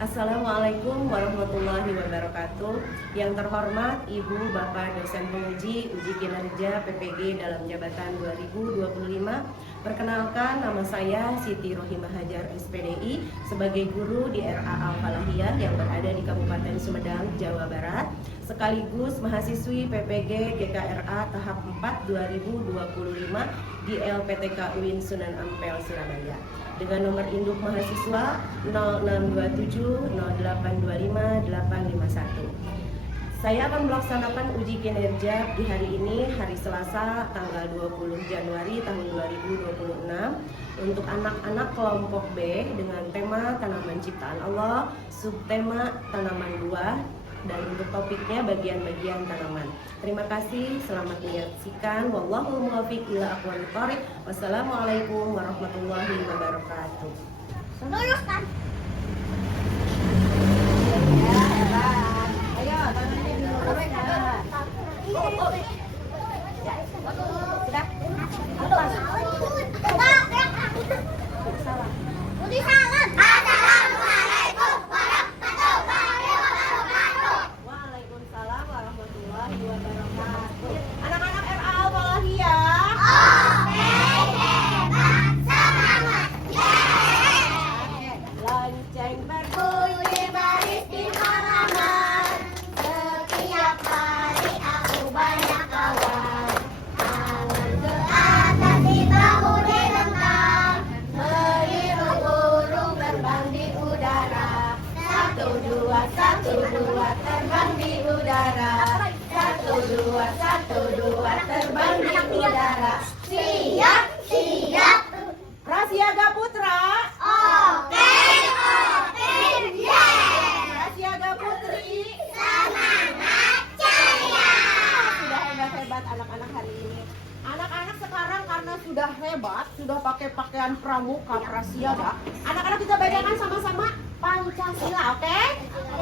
Assalamualaikum warahmatullahi wabarakatuh. Yang terhormat Ibu Bapak dosen penguji uji kinerja PPG dalam jabatan 2025. Perkenalkan, nama saya Siti Rohimah Hajar SPDI sebagai guru di RA Al-Falahiyah yang berada di Kabupaten Sumedang, Jawa Barat, sekaligus mahasiswi PPG GKRA tahap 4 2025 di LPTK UIN Sunan Ampel, Surabaya. Dengan nomor induk mahasiswa 0627 0825 851. Saya akan melaksanakan uji kinerja di hari ini, hari Selasa, tanggal 20 Januari tahun 2026 untuk anak-anak kelompok B dengan tema tanaman ciptaan Allah, subtema tanaman buah, dan untuk topiknya bagian-bagian tanaman. Terima kasih, selamat menyaksikan. Wallahul muwaffiq ila aqwamit thoriq. Wassalamualaikum warahmatullahi wabarakatuh. Luruskan. Ayo, tangannya diluruskan. Sudah. Lepas. Salam. Budi salam. Assalamualaikum warahmatullahi wabarakatuh. Waalaikumsalam warahmatullahi wabarakatuh. Anak-anak RA Al-Falahiyah. Lonceng berbunyi baris di halaman. Setiap hari aku banyak kawan. Tangan ke atas di bahu direntang. Meniru burung terbang di udara. Satu dua terbang di udara. Satu dua terbang di udara. Siap, siap. Prasiaga Putra. Oke, Prasiaga Putri. semangat ceria. Sudah hebat-hebat anak-anak hari ini. Anak-anak sekarang karena sudah hebat, sudah pakai pakaian pramuka prasiaga. Anak-anak kita bacakan sama-sama Pancasila, oke?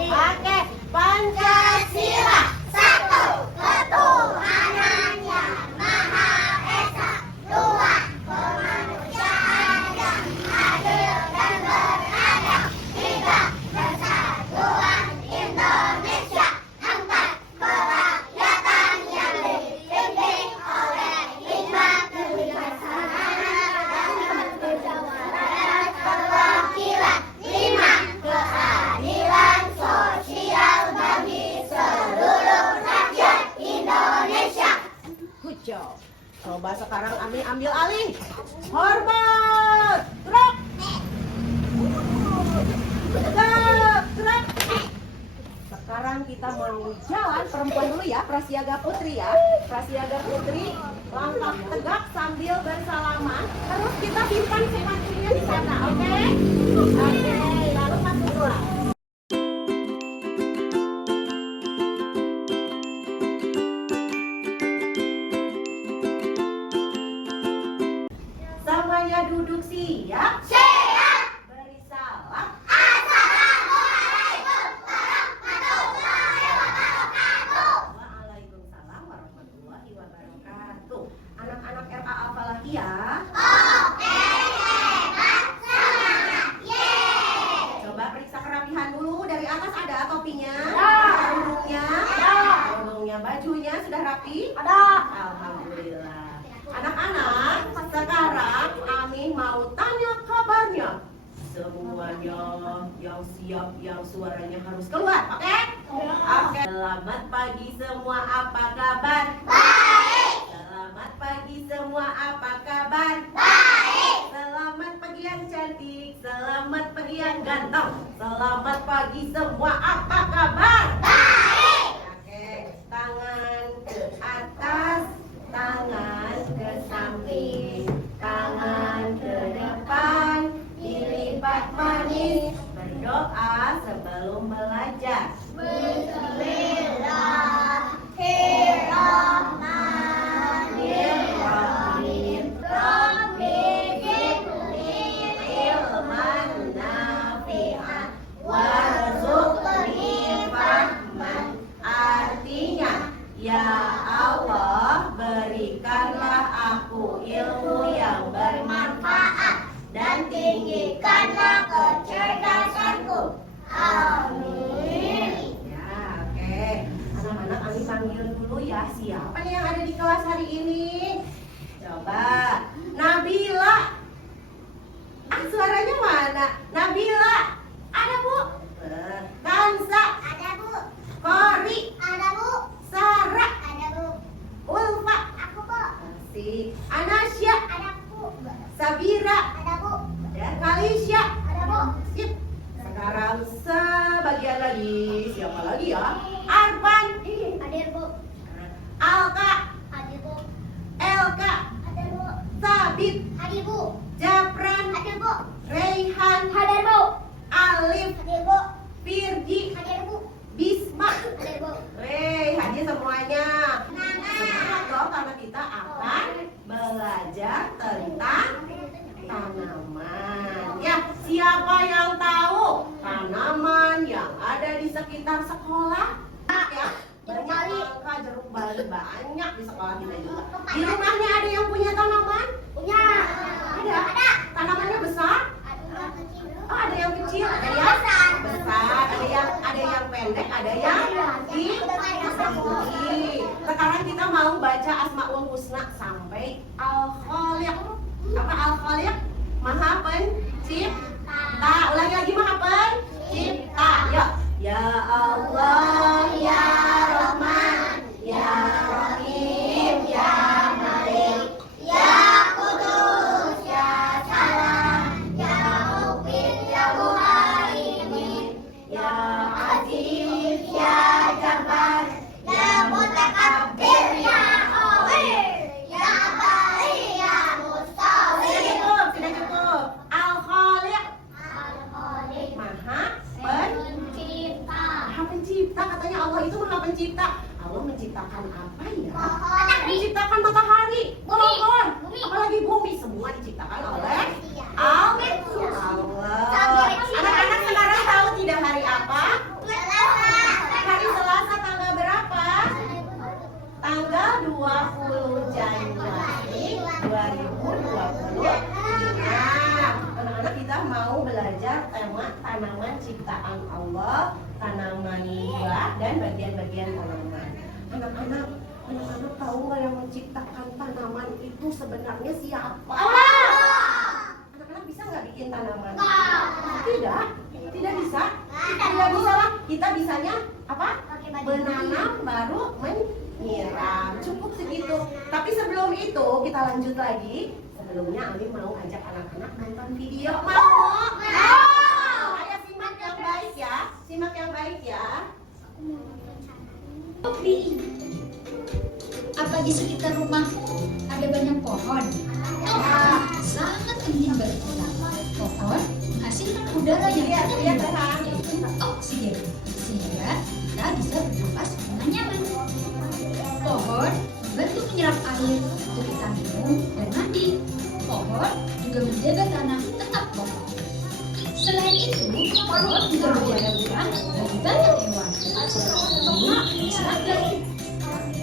Oke, Pancasila. Satu, ketuhanan yang Maha Esa. Dua, kemanusiaan yang adil dan beradab. Tiga, persatuan Indonesia. Empat, kerakyatan yang dipimpin oleh lima kebijaksanaan dan kemusyawaratan perwakilan. Lima, keadilan sosial bagi seluruh rakyat Indonesia. Good job. Coba sekarang Ami ambil alih. Hormat. Gerak. Gerak. Sekarang kita mau jalan perempuan dulu ya, Prasiaga Putri ya. Prasiaga Putri langkah tegak sambil bersalaman. Terus kita simpan sepatunya di sana, oke? Oke, lalu masuk kelas. Semuanya duduk siap. Siap. Beri salam. Assalamualaikum warahmatullahi wabarakatuh. Waalaikumsalam warahmatullahi wabarakatuh. Anak-anak RA Al-Falahiyah, Oke, hebat, semangat, yeay. coba periksa kerapihan dulu. Dari atas ada topinya, Ya. kerudungnya, Ya. kerudungnya, bajunya sudah rapi. Ada. Alhamdulillah. Anak-anak, sekarang Ami mau tanya kabarnya. Semuanya yang siap, yang suaranya harus keluar, oke? Oke. Selamat pagi semua, apa kabar? Baik. Selamat pagi semua, apa kabar? Baik. Selamat pagi yang cantik, selamat pagi yang ganteng. Selamat pagi semua, apa kabar? Baik. Oke, tangan ke atas, tangan ke samping, tangan ke depan, dilipat manis. Berdoa sebelum belajar. Bismillahirrahmanirrahim. Rabbi zidni ilman nafi'an warzuqni fahman. Artinya, ya Allah, berikanlah aku ilmu yang bermanfaat dan tinggikanlah kecerdasanku. ya. Siapa nih yang ada di kelas hari ini? Coba. Nabila. Suaranya mana? Nabila. Ada, Bu? Kansa. Ada, Bu. Kori. Ada, Bu. Sarah. Ada, Bu. Ulfa. Aku, Bu. Si Anasya. Ada, Bu. Sabira. Ada, Bu. Dan Kalisya. Ada, Bu. Sip. Sekarang sebagian lagi. Siapa lagi ya? Arfan. Ada, Bu. Alka. Ada, Bu. Elka. Ada, Bu. Sabit. Ada, Bu. Japran. Ada, Bu. Raihan. Ada, Bu. Alif. Ada, Bu. Virgi. Ada, Bu. Bisma. Ada, Bu. Haji semuanya. Semangat. Semangat loh karena kita akan belajar tentang tanaman. Ya, siapa yang tahu tanaman yang ada di sekitar sekolah? Ya, banyak angka jeruk bali banyak di sekolah kita juga. Di rumahnya ada yang punya tanaman? Punya. Ada. Tanamannya besar? Oh, ada yang kecil, ada yang besar, ada yang pendek, ada yang tinggi. Sekarang kita mau baca Asmaul Husna sampai Al-Khaliq. Apa Al-Khaliq? Maha Pencipta. Ulangi lagi, Maha Pencipta. Yuk. Ya Allah, ya Rahman, ya Rahim, ya Malik, Ya Kudus, ya Salam, ya Mukmin, ya Muhaimin, ya Aziz, ya Jabbar, ya Mutakabbir, ya Qahir, ya Bari, ya Mustawir. Sudah cukup. Al-Khaliq, Al-Khaliq, Maha Pencipta. Pencipta. Katanya Allah itu Maha Pencipta. Allah menciptakan apa ya? Pohon. Menciptakan matahari, Bumi. pohon, Bumi. apalagi bumi. Semua diciptakan oleh Allah. Anak-anak sekarang tahu tidak hari apa? Hari Selasa tanggal berapa? Tanggal 20 Januari 2020. Nah, anak-anak kita mau belajar tema tanaman ciptaan Allah, tanaman buah dan bagian-bagian tanaman. Anak-anak tahu nggak yang menciptakan tanaman itu sebenarnya siapa? Anak-anak bisa nggak bikin tanaman? Tidak bisa. Tidak bisa lah. Kita bisanya apa? Menanam baru menyiram. Cukup segitu. Tapi sebelum itu kita lanjut lagi. Sebelumnya Ali mau ajak anak-anak nonton video. Mau? Ayo simak yang baik ya. Simak yang baik ya. Apa di sekitar rumahmu ada banyak pohon? Sangat penting bagi kita. Pohon menghasilkan udara yang Lihat, segar, yaitu oksigen, sehingga kita bisa bernafas dengan nyaman. Pohon membantu menyerap air untuk kita minum dan mandi. Pohon juga menjaga tanah tetap kokoh. Selain itu, pohon juga menjaga hutan dari banyak hewan, seperti burung dan serangga.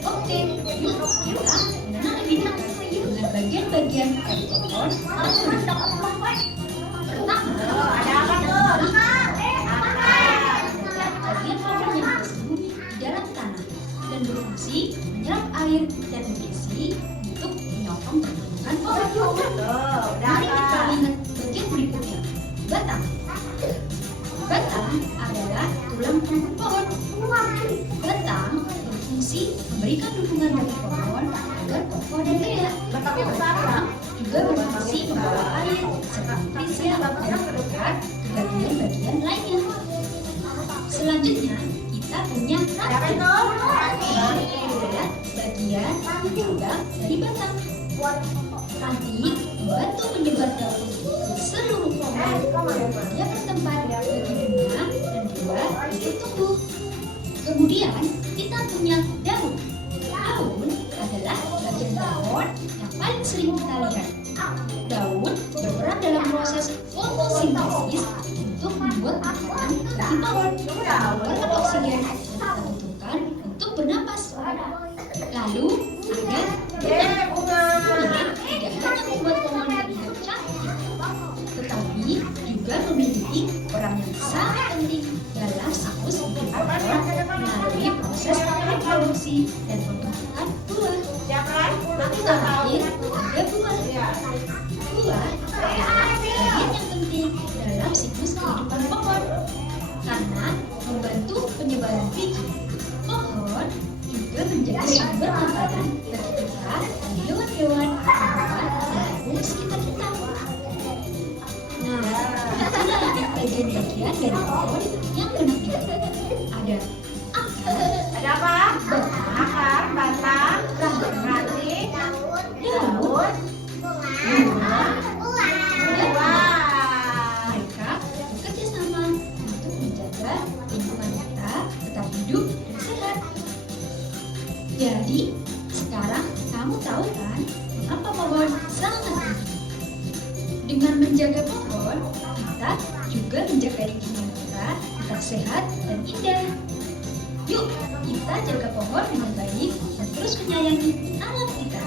Oke, yuk kita mengenal lebih dekat dengan bagian-bagian dari pohon. Pertama, Ada apa tuh? bagian pohon yang bersembunyi di dalam tanah dan berfungsi menyerap air dan nutrisi untuk menyokong pertumbuhan pohon. Mari kita lihat bagian berikutnya, batang. Batang adalah tulang punggung pohon. Batang berfungsi memberikan dukungan bagi pohon agar kokoh dan gaya. Batangnya besar ya? Batang juga berfungsi membawa air serta nutrisi dan bergerak ke bagian-bagian lainnya. Selanjutnya kita punya ranting. Ranting adalah bagian penggerak dari batang. Ranting membantu menyebar daun ke seluruh pohon. Dia bertempat bagi bunga dan buah untuk tumbuh. Kemudian kita punya daun. Daun adalah bagian pohon yang paling sering kita lihat. Daun berperan dalam proses fotosintesis untuk membuat makanan bagi pohon. Mengeluarkan oksigen yang kita butuhkan untuk bernapas. Lalu ada bunga. Ini tidak hanya membuat pohon terlihat cantik, tetapi juga memiliki peran yang sangat penting dalam siklus hidup pohon melalui proses reproduksi. nasi dan membutuhkan buah. Siapa? Nanti nggak tahu. Terakhir, ada buah. Ya. Buah adalah bagian yang penting dalam siklus kehidupan pohon karena membantu penyebaran biji. Pohon juga menjadi sumber makanan bagi kita dan hewan-hewan yang ada di sekitar kita. Nah, itulah bagian-bagian dari pohon yang benar. Ada akar, Ada apa? Akar, batang, ranting, daun, bunga, buah. mereka bekerja sama untuk menjaga lingkungan kita tetap hidup dan sehat. Jadi, sekarang kamu tahu kan mengapa pohon sangat penting? Dengan menjaga pohon, kita juga menjaga lingkungan kita tetap sehat dan indah. Yuk, kita jaga pohon dengan baik dan terus menyayangi alam kita.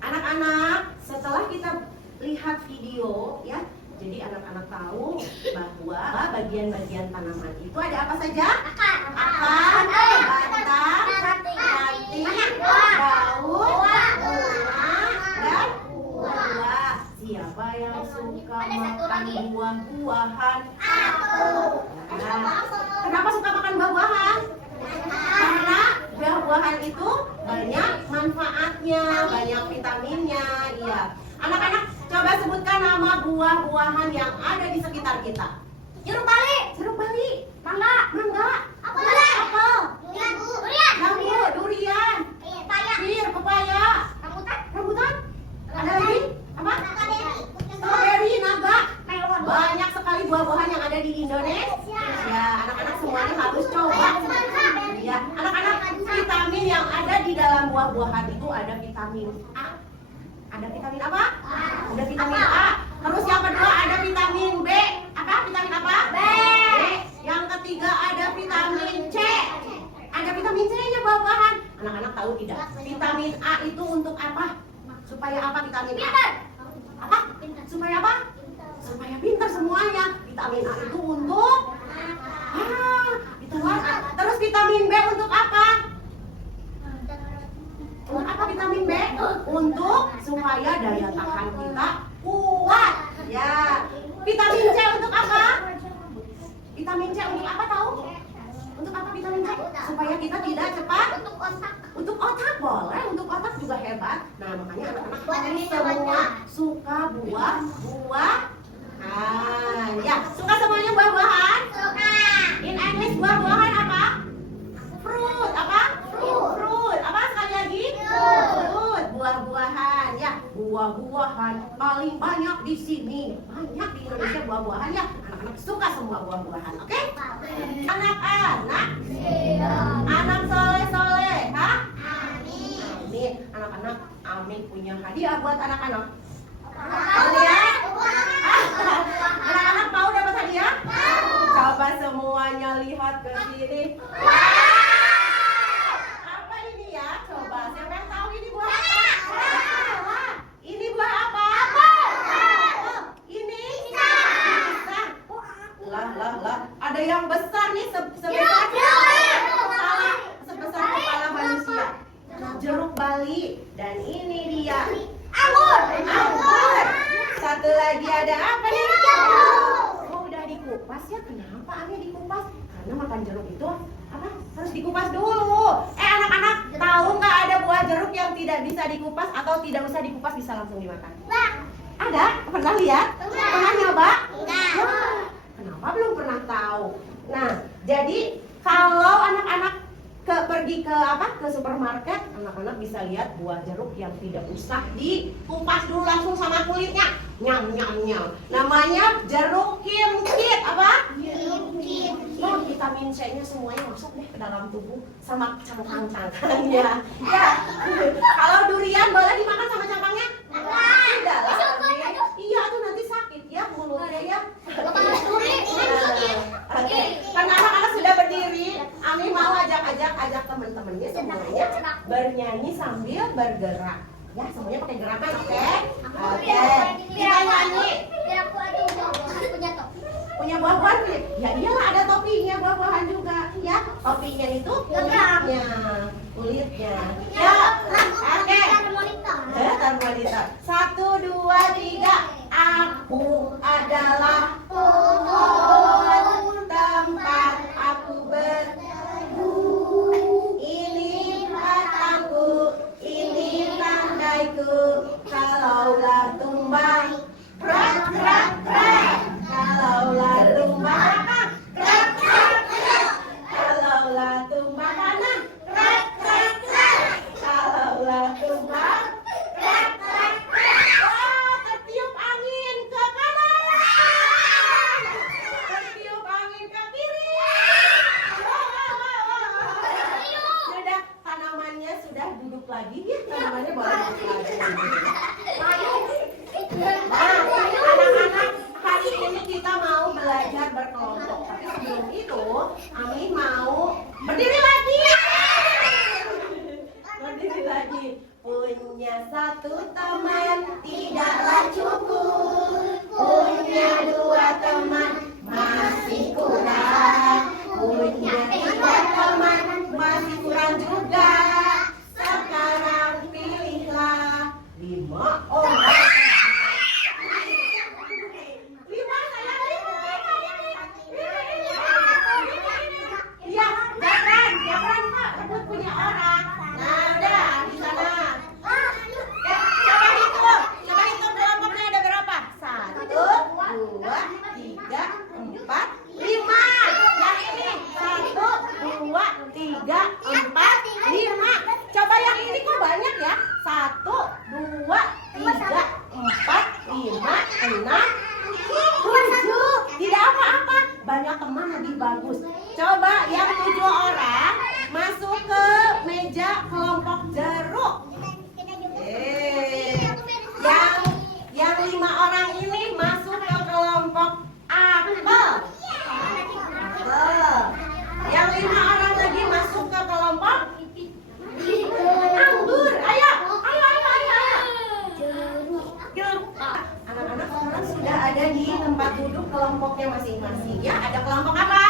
Anak-anak, setelah kita lihat video ya, jadi anak-anak tahu bahwa bagian-bagian tanaman itu ada apa saja? Akar, batang, ranting, daun, bunga, dan buah. Siapa yang suka makan buah-buahan? Nah, kenapa suka makan buah-buahan? Karena buah-buahan itu banyak manfaatnya, banyak vitaminnya. Iya. Anak-anak, coba sebutkan nama buah-buahan yang ada di sekitar kita. Jeruk bali, mangga, apel, jambu, durian, pir, pepaya, rambutan. Ada lagi? Apa? Strawberry, naga. Banyak sekali buah-buahan yang ada di Indonesia. Ya, anak-anak semuanya harus coba. Ya, anak-anak, vitamin yang ada di dalam buah-buahan itu ada vitamin A. Ada vitamin apa? Ada vitamin A. Terus yang kedua ada vitamin B. Apa? Vitamin apa? B. Yang ketiga ada vitamin C. Ada vitamin C-nya buah-buahan. Anak-anak tahu tidak? Vitamin A itu untuk apa? Supaya apa vitamin A? Apa? Supaya apa? Supaya pintar semuanya. Vitamin A itu untuk vitamin A. Terus vitamin B untuk apa? Untuk apa vitamin B? Untuk supaya daya tahan kita kuat. Ya. Vitamin C untuk apa? Vitamin C untuk apa tahu? Untuk apa vitamin C? Supaya kita tidak cepat. Untuk otak boleh, untuk otak juga hebat. Nah, makanya anak-anak harus semua suka buah-buahan. Ya, suka semuanya buah-buahan? In English buah-buahan apa? Fruit, apa? Fruit. Apa sekali lagi? Fruit, buah-buahan. Ya, buah-buahan paling banyak di sini. Banyak di Indonesia buah-buahan ya. Anak-anak suka semua buah-buahan, oke? Anak-anak, anak soleh-soleh, ha? Amin. Anak-anak, Amin punya hadiah buat anak-anak. Hadiah? Anak-anak mau dapat hadiah? Coba semuanya lihat ke sini. Apa ini ya? Coba siapa yang tahu ini buah apa? Ini buah apa? Ini pisang. Lah. Ada yang besar nih sebesar kepala manusia. Jeruk bali. Dan ini dia anggur. Satu lagi ada apa nih? Oh, udah dikupas ya. Kenapa Ami dikupas? Karena makan jeruk itu apa? Harus dikupas dulu. Anak-anak, tahu nggak ada buah jeruk yang tidak bisa dikupas atau tidak usah dikupas bisa langsung dimakan? Ada? Pernah lihat? Pernah nyoba? Kenapa belum pernah tahu? Nah, jadi kalau anak-anak pergi ke supermarket, anak-anak bisa lihat buah jeruk yang tidak usah dikupas dulu langsung sama kulitnya. Nyam. Namanya jeruk kimchit. Apa? Oh, vitamin C-nya semuanya masuk deh ke dalam tubuh sama cangkang-cangkangnya. Ya. Kalau durian boleh dimakan sama cangkangnya? Tidak lah. Iya, tuh nanti sakit ya mulutnya ya. Oke, karena anak-anak sudah berdiri, Ami mau ajak teman-temannya semuanya bernyanyi sambil bergerak. Ya, semuanya pakai gerakan, oke? Oke. Kita nyanyi. Punya buah-buahan? Ya iyalah ada topinya buah-buahan juga, ya. Topinya itu Gerak. kulitnya. Ya, oke. Termometer. Termometer. 1, 2, 3. Aku adalah Pohon. tempat aku berteduh. Ini batangku, ini tandaiku. Kalaulah tumbang, krak krak krak. Kalaulah tumbang, krak krak krak. Kalaulah tumbang kanan, krak krak krak. Kalaulah tumbang, krak krak krak. Wah, tertiup angin ke kanan. Tertiup angin ke kiri. Sudah, tanamannya sudah duduk lagi ya. Tanamannya boleh duduk lagi. Nah, anak-anak, hari ini kita mau belajar berkelompok. Tapi sebelum itu, Ami mau berdiri lagi. Berdiri lagi. Punya satu teman tidaklah cukup. Punya dua teman masih kurang. Punya tiga teman masih kurang juga. Sekarang pilihlah 5 orang. 5 saya Iya, jangan Pak, rebut punya orang. Nah, udah di sana. Coba hitung kelompoknya ada berapa? 1, 2, 3, 4, 5. Yang ini 1, 2, 3, 4, 5. Coba yang ini kok banyak ya? 1, 2, 3, 4, 5, 6, 7. Tidak apa-apa, banyak teman lebih bagus. Coba yang 7 orang masuk ke meja kelompok jeruk. Yang 5 orang ini masuk ke kelompok apel. Yang 5 orang lagi masuk ke kelompok anggur. Ayo. Anak-anak sekarang sudah ada di tempat duduk kelompoknya masing-masing. Ya, ada kelompok apa?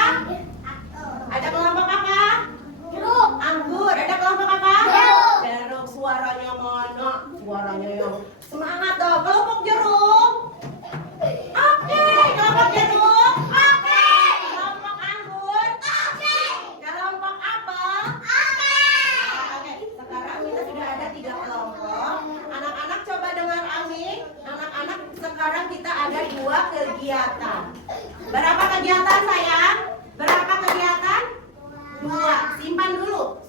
Ada kelompok apa? Jeruk. Anggur. Ada kelompok apa? Jeruk. Jeruk. Suaranya mana? Suaranya yang semangat dong. Kelompok jeruk. Oke. Kelompok jeruk. Oke. Kelompok anggur. Oke. Kelompok apel. Oke. Oke. Sekarang kita sudah ada 3 kelompok. Anak-anak coba dengar Ami. Anak-anak sekarang kita ada 2 kegiatan. Berapa kegiatan sayang? Berapa kegiatan? 2. Simpan dulu,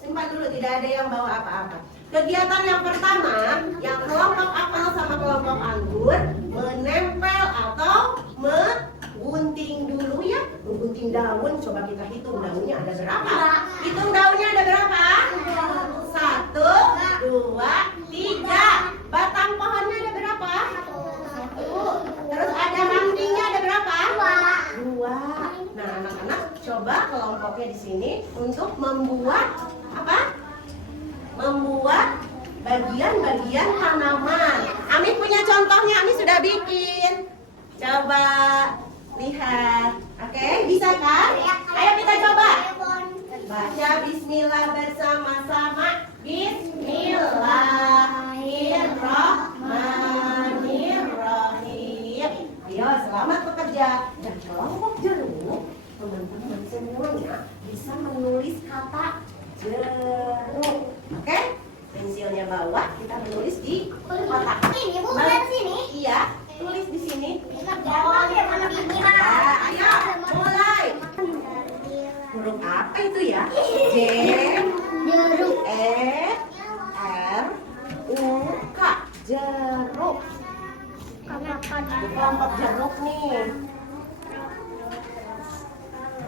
tidak ada yang bawa apa-apa. Kegiatan yang pertama, yang kelompok apel sama kelompok anggur menempel atau menggunting dulu ya. Menggunting daun, coba kita hitung daunnya ada berapa? Hitung daunnya ada berapa? 1, 2, 3. Batang pohonnya ada berapa? 1. Terus ada rantingnya ada berapa? 2. Nah, anak-anak coba kelompoknya di sini untuk membuat apa? Membuat bagian-bagian tanaman. Ami punya contohnya, Ami sudah bikin. Coba lihat. Oke, bisa kan? Ayo kita coba. Baca bismillah bersama-sama. Bismillahirrahmanirrahim. Ayo, selamat bekerja. Dan kelompok jeruk, teman-teman semuanya bisa menulis kata jeruk. Oke? Pensilnya bawa, kita menulis di kotak. Ini bukan sini. Iya, tulis di sini. Nah, Ayo, mulai. Huruf apa itu ya? J, jeruk. E, R, U, K. Jeruk. Kelompok jeruk nih.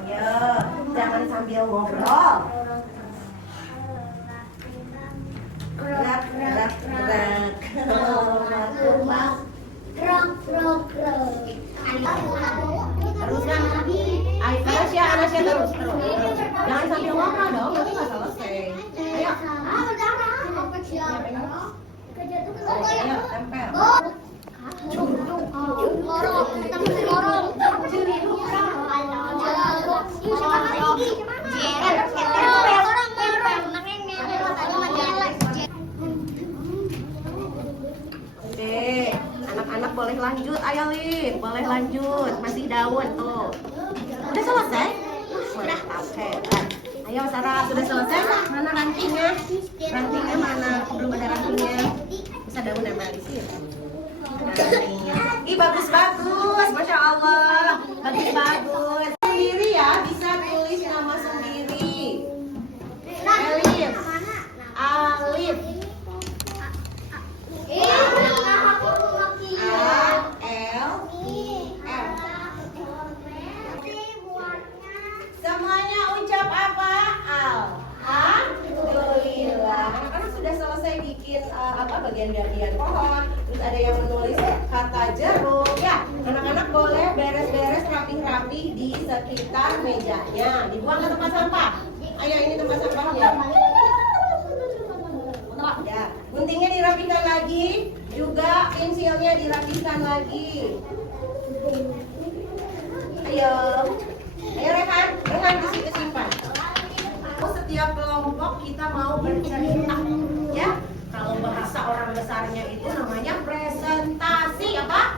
Ayo, jangan sambil ngobrol. Gerak. Rumah. Terus kan? Anasya terus. Jangan sambil ngobrol dong, nanti nggak selesai. Ayo. Ayo, tempel. Lorong. boleh lanjut. Ayo Lip, boleh lanjut. Masih daun tuh. Udah selesai? Mantap, hebat. Ayo Sarah, sudah selesai? Mana rantingnya? Rantingnya mana? Belum ada rantingnya. Bisa daun nempel di sini. Rantingnya. Ih, bagus-bagus. Masya Allah. Bagus-bagus. Sendiri ya, bisa tulis nama sendiri. Elif. Alif. Semuanya ucap apa? Alhamdulillah. Anak-anak sudah selesai bikin bagian-bagian pohon. Terus ada yang menulis kata jeruk. Ya, anak-anak boleh beres-beres rapi-rapi di sekitar mejanya. Dibuang ke tempat sampah. Ayo, ini tempat sampahnya. Ya, guntingnya dirapikan lagi, juga pensilnya dirapikan lagi. Ayo, Rehan di situ simpan. Setiap kelompok kita mau bercerita, ya. Kalau bahasa orang besarnya itu namanya presentasi, apa?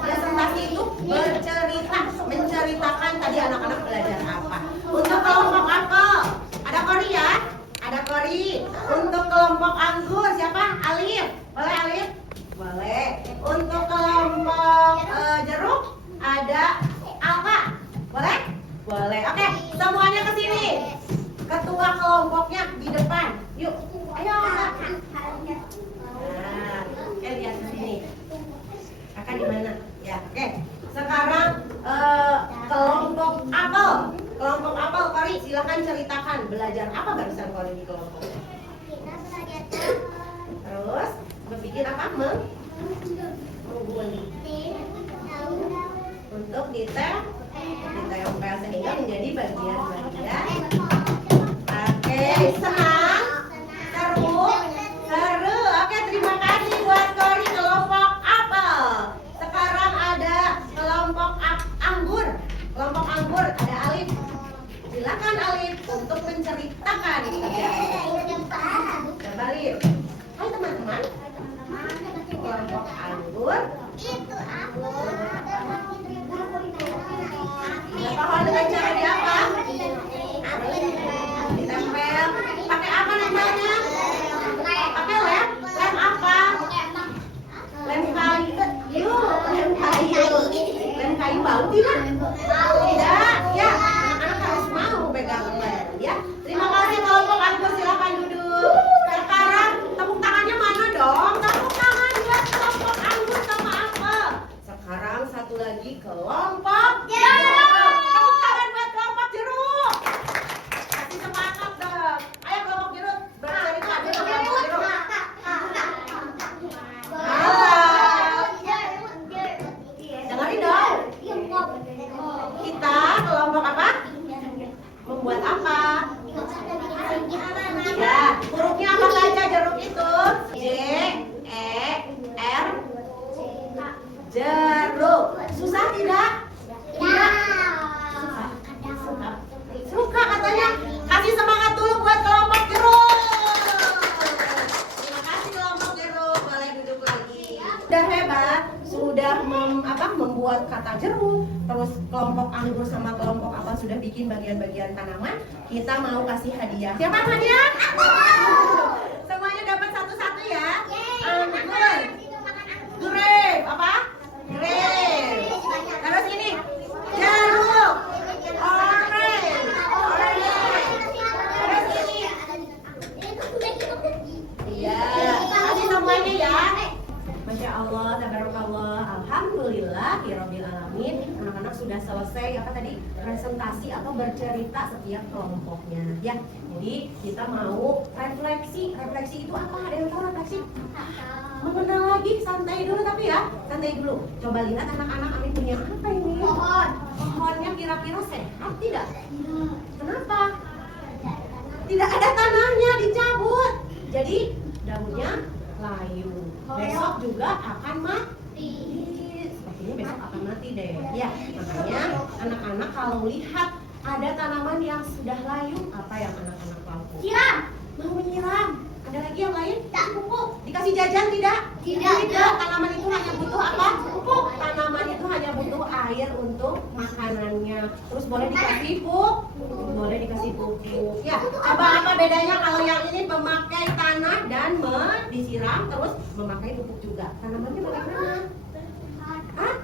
Presentasi itu bercerita, menceritakan tadi anak-anak belajar apa. Untuk kelompok apel, ada Kori ya? Ada Kori. Untuk kelompok anggur siapa? Alif. Boleh Alif? Boleh. Untuk kelompok jeruk ada Alfa. Boleh? Boleh. Oke, semuanya ke sini. Ketua kelompoknya di depan. Yuk. Ayo. Nah, lihat di sini. Kakak di mana? Ya, oke. Sekarang kelompok apel. Kelompok apel, Kori, silakan ceritakan belajar apa barusan Kori di kelompok. Terus berpikir apa? Menggunting untuk ditempel sehingga menjadi bagian-bagian. Oke, senang, seru. Oke, terima kasih buat Kori kelompok apel. Sekarang ada kelompok anggur. Kelompok anggur ada Alif. Silakan Alif untuk menceritakan. Coba Alif. Hai teman-teman. Kelompok anggur. Pohon dengan cara di apa? Ditempel. Pakai apa nempelnya? Pakai lem. Lem apa? Lem kayu. Lem kayu bau tidak? Tidak. Ya, anak-anak harus mau pegang lem. Ya. Terima kasih kelompok anggur, silakan duduk. Sekarang tepuk tangannya mana dong? Tepuk tangan buat kelompok anggur sama apa? Sekarang satu lagi kelompok jeruk. Tepuk tangan buat kelompok jeruk. Kasih semangat dong. Ayo kelompok jeruk bercerita aja sama kelompok jeruk. Dengerin dong. Kita kelompok apa? Membuat apa? Ya, hurufnya apa saja jeruk itu? J, E, R, jeruk. Susah tidak? Tidak. Suka katanya. Kasih semangat dulu buat kelompok jeruk. Terima kasih kelompok jeruk. Boleh duduk lagi. Sudah hebat. Sudah membuat kata jeruk. Terus kelompok anggur sama kelompok apa sudah bikin bagian-bagian tanaman. Kita mau kasih hadiah. Siapa hadiah? Semuanya dapat satu-satu ya. Anggur. Grape. Apa? Grape. Terus ini jeruk. Orange. Terus ini. Iya. Kasih semuanya ya. Masya Allah, tabarakallah, alhamdulillah, hirobbil alamin. Anak-anak sudah selesai apa tadi presentasi atau bercerita setiap kelompoknya. Ya, jadi kita mau refleksi. Refleksi itu apa? Ada yang tahu refleksi? Mengenal lagi, santai dulu tapi ya, santai dulu. Coba lihat anak-anak, Amin punya apa ini? Pohon. Pohonnya kira-kira sehat tidak? Kenapa? Tidak ada tanahnya, dicabut. Jadi daunnya layu. Besok juga akan mati. Sepertinya besok akan mati deh. Ya, makanya anak-anak kalau lihat ada tanaman yang sudah layu, apa yang anak-anak lakukan? mau menyiram. Ada lagi yang lain? Tak pupuk. Dikasih jajan tidak? Tidak. Tanaman itu hanya butuh apa? Pupuk. Tanaman itu hanya butuh air untuk makanannya. Terus boleh dikasih pupuk? Boleh dikasih pupuk. Ya, coba apa bedanya kalau yang ini memakai tanah dan disiram terus memakai pupuk juga. Tanamannya bagaimana? Hah?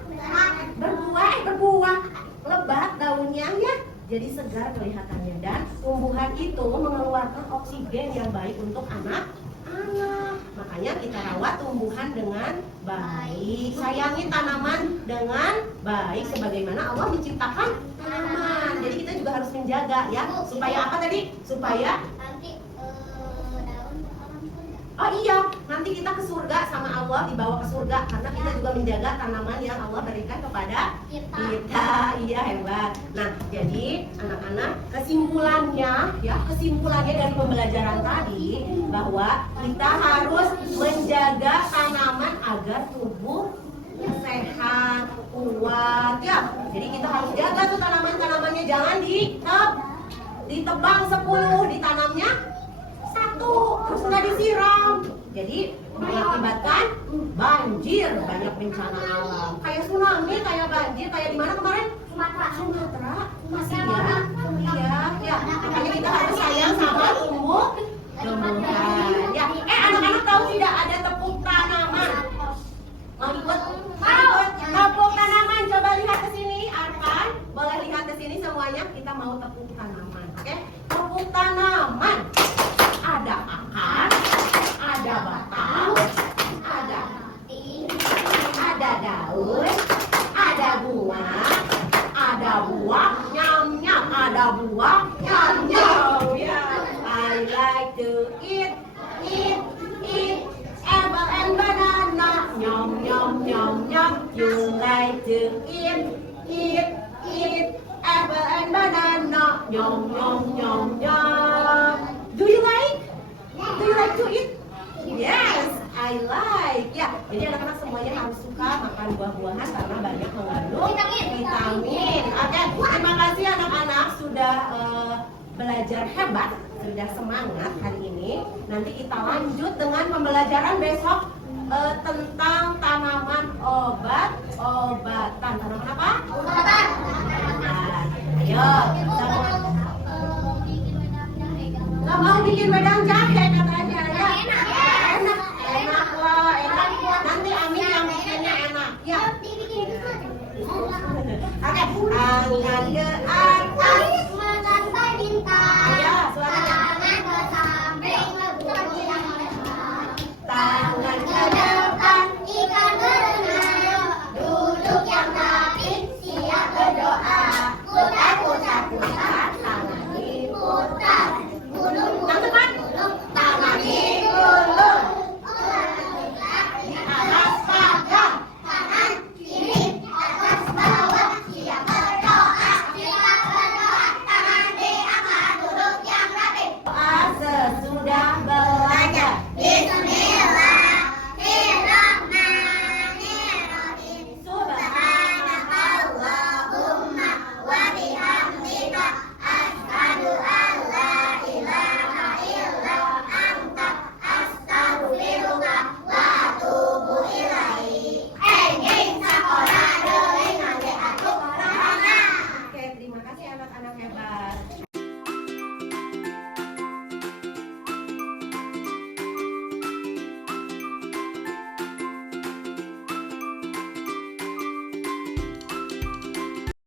Berbuah. Lebat daunnya ya. Jadi segar kelihatannya dan tumbuhan itu mengeluarkan oksigen yang baik untuk anak-anak. Makanya kita rawat tumbuhan dengan baik. Sayangi tanaman dengan baik sebagaimana Allah menciptakan tanaman. Jadi kita juga harus menjaga ya. Supaya apa tadi? Supaya Nanti daun alam surga. oh iya, nanti kita ke surga sama Allah, dibawa ke surga karena kita juga menjaga tanaman yang Allah berikan kepada kita. Iya, hebat. Nah, jadi anak-anak kesimpulannya dari pembelajaran tadi bahwa kita harus menjaga tanaman agar tubuh sehat, kuat ya. Jadi kita harus jaga tuh tanaman-tanamannya, jangan ditebang 10, ditanamnya 1, terus nggak disiram. Jadi mengakibatkan banjir, banyak bencana alam. Kayak tsunami, kayak banjir, kayak di mana kemarin? Sumatera. Masih ya? Iya. Makanya kita harus sayang sama tumbuhan. Ya. Anak-anak tahu tidak ada tepuk tanaman? Mau ikut? Tepuk tanaman. Coba lihat ke sini, Arfan. Boleh lihat ke sini semuanya. Kita mau tepuk tanaman. Oke? Tepuk tanaman. Ada akar, ada batang, ada daun, ada buah, nyam-nyam, ada buah, nyam-nyam. I like to eat apple and banana, nyam-nyam. You like to eat apple and banana, nyam-nyam. Do you like to eat? Yes, I like. Ya, jadi anak-anak semuanya harus suka makan buah-buahan karena banyak mengandung vitamin. Oke, terima kasih anak-anak sudah belajar hebat, sudah semangat hari ini. Nanti kita lanjut dengan pembelajaran besok tentang tanaman obatan. Tanaman apa? Obatan. Ayo, kita